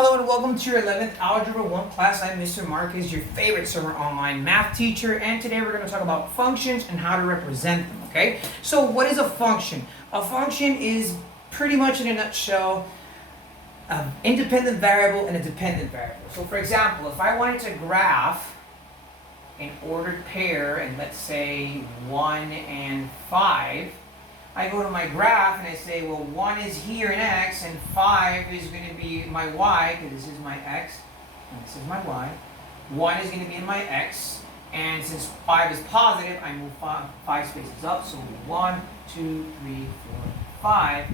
Hello and welcome to your 11th Algebra 1 class. I'm Mr. Marcus, your favorite summer online math teacher, and today we're going to talk about functions and how to represent them, okay? So what is a function? A function is pretty much in a nutshell an independent variable and a dependent variable. So for example, if I wanted to graph an ordered pair and let's say 1 and 5, I go to my graph and I say, well, 1 is here in x and 5 is going to be my y, because this is my x and this is my y. 1 is going to be in my x, and since 5 is positive, I move 5 spaces up. So 1, 2, 3, 4, 5.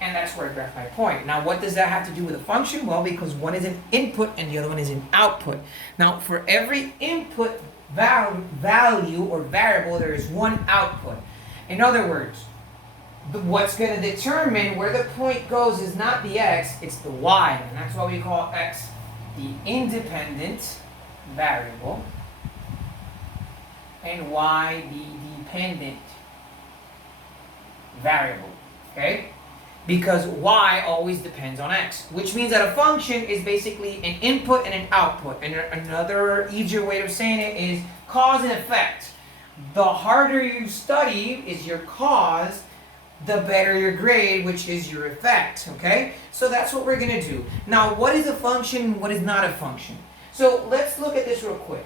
And that's where I graph my point. Now, what does that have to do with a function? Well, because one is an input and the other one is an output. Now, for every input value or variable, there is one output. In other words, what's going to determine where the point goes is not the x, it's the y. And that's why we call x the independent variable and y the dependent variable. Okay? Because y always depends on x, which means that a function is basically an input and an output. And another easier way of saying it is cause and effect. The harder you study is your cause, the better your grade, which is your effect, okay? So that's what we're going to do. Now, what is a function? What is not a function? So let's look at this real quick.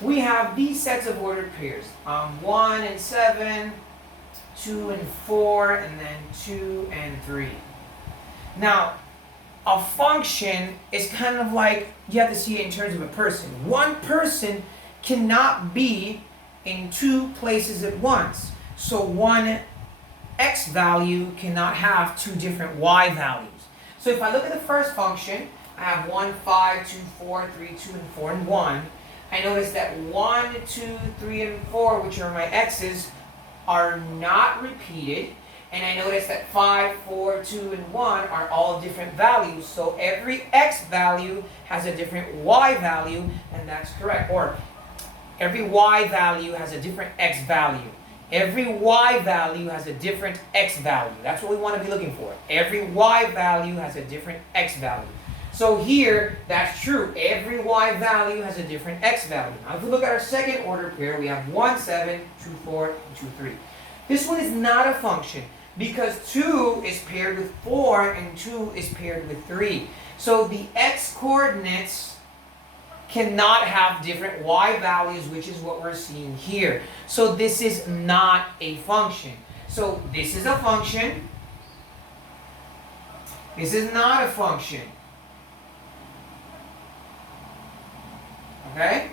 We have these sets of ordered pairs, 1 and 7, 2 and 4, and then 2 and 3. Now, a function is kind of like, you have to see it in terms of a person. One person cannot be in two places at once. So one x value cannot have two different y values. So if I look at the first function, I have 1, 5, 2, 4, 3, 2, and 4, and 1. I notice that 1, 2, 3, and 4, which are my x's, are not repeated. And I notice that 5, 4, 2, and 1 are all different values. So every x value has a different y value, and that's correct. Or every y value has a different x value. Every y value has a different x value. That's what we want to be looking for. Every y value has a different x value. So here, that's true. Every y value has a different x value. Now, if we look at our second order pair, we have 1, 7, 2, 4, and 2, 3. This one is not a function because 2 is paired with 4 and 2 is paired with 3. So the x coordinates cannot have different y values, which is what we're seeing here. So this is not a function. So this is a function. This is not a function. Okay?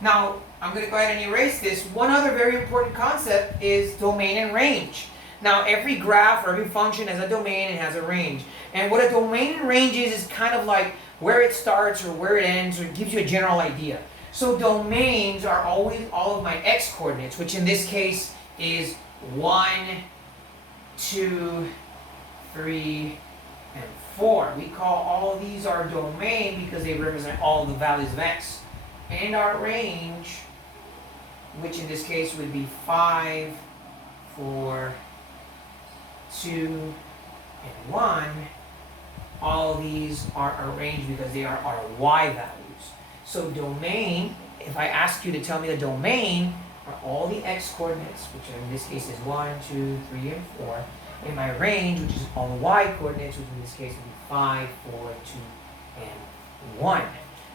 Now, I'm going to go ahead and erase this. One other very important concept is domain and range. Now, every graph or every function has a domain and has a range. And what a domain and range is kind of like where it starts or where it ends, or it gives you a general idea. So domains are always all of my x coordinates, which in this case is 1, 2, 3, and 4. We call all of these our domain because they represent all the values of x. And our range, which in this case would be 5, 4, 2, and 1, all of these are arranged because they are our y values. So domain, if I ask you to tell me the domain, are all the x coordinates, which in this case is 1, 2, 3, and 4, and my range, which is all the y coordinates, which in this case would be 5, 4, 2, and 1.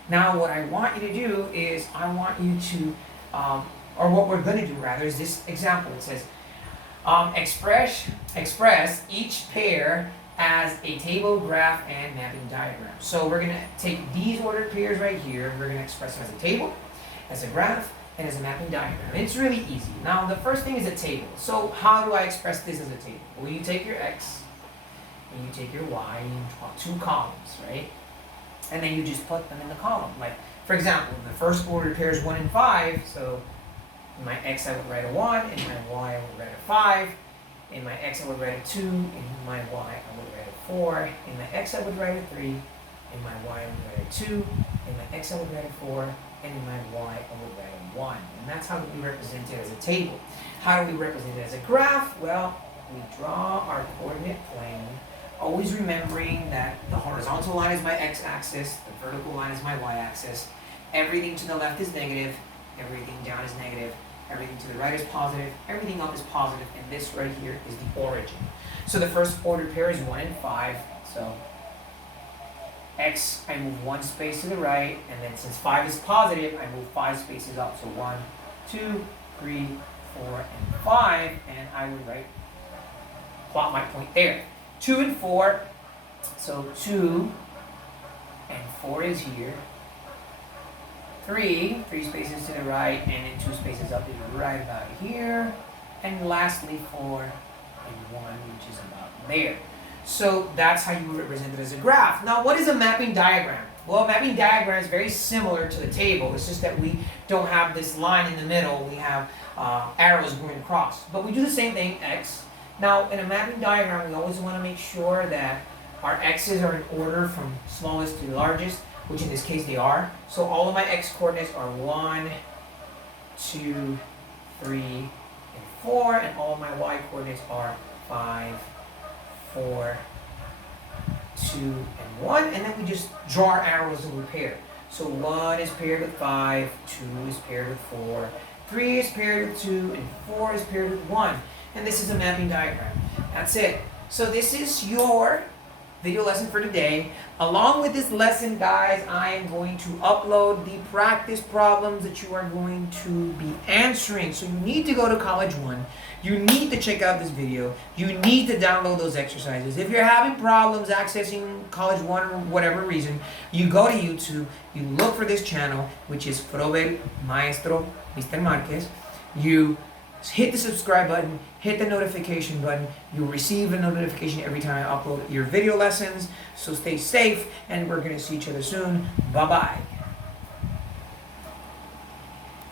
Now what I want you to do is I want you to, or what we're going to do rather, is this example. It says, express each pair as a table, graph, and mapping diagram. So we're going to take these ordered pairs right here, and we're going to express them as a table, as a graph, and as a mapping diagram. And it's really easy. Now the first thing is a table. So how do I express this as a table? Well, you take your x, and you take your y, and you draw two columns, right? And then you just put them in the column. Like, for example, the first ordered pair is 1 and 5, so in my x I would write a 1, and my y I would write a 5. In my x I would write a 2, in my y I would write a 4, in my x I would write a 3, in my y I would write a 2, in my x I would write a 4, and in my y I would write a 1. And that's how we represent it as a table. How do we represent it as a graph? Well, we draw our coordinate plane always remembering that the horizontal line is my x-axis, the vertical line is my y-axis. Everything to the left is negative, everything down is negative, everything to the right is positive, everything up is positive, and this right here is the origin. So the first order pair is 1 and 5, so x, I move 1 space to the right, and then since 5 is positive, I move 5 spaces up, so 1, 2, 3, 4, and 5, and I would plot my point there. 2 and 4, so 2 and 4 is here. 3 spaces to the right, and then 2 spaces up is right about here. And lastly, 4 and 1, which is about there. So that's how you would represent it as a graph. Now, what is a mapping diagram? Well, a mapping diagram is very similar to the table. It's just that we don't have this line in the middle. We have arrows going across. But we do the same thing, x. Now, in a mapping diagram, we always want to make sure that our x's are in order from smallest to largest, which in this case they are. So all of my x coordinates are 1, 2, 3, and 4, and all of my y coordinates are 5, 4, 2, and 1, and then we just draw our arrows and we pair. So 1 is paired with 5, 2 is paired with 4, 3 is paired with 2, and 4 is paired with 1. And this is a mapping diagram. That's it. So this is your video lesson for today. Along with this lesson, guys, I am going to upload the practice problems that you are going to be answering. So you need to go to College One. You need to check out this video. You need to download those exercises. If you're having problems accessing College One or whatever reason, you go to YouTube, you look for this channel, which is Probel Maestro Mr. Marquez. You hit the subscribe button, hit the notification button. You'll receive a notification every time I upload your video lessons. So stay safe, and we're going to see each other soon. Bye-bye.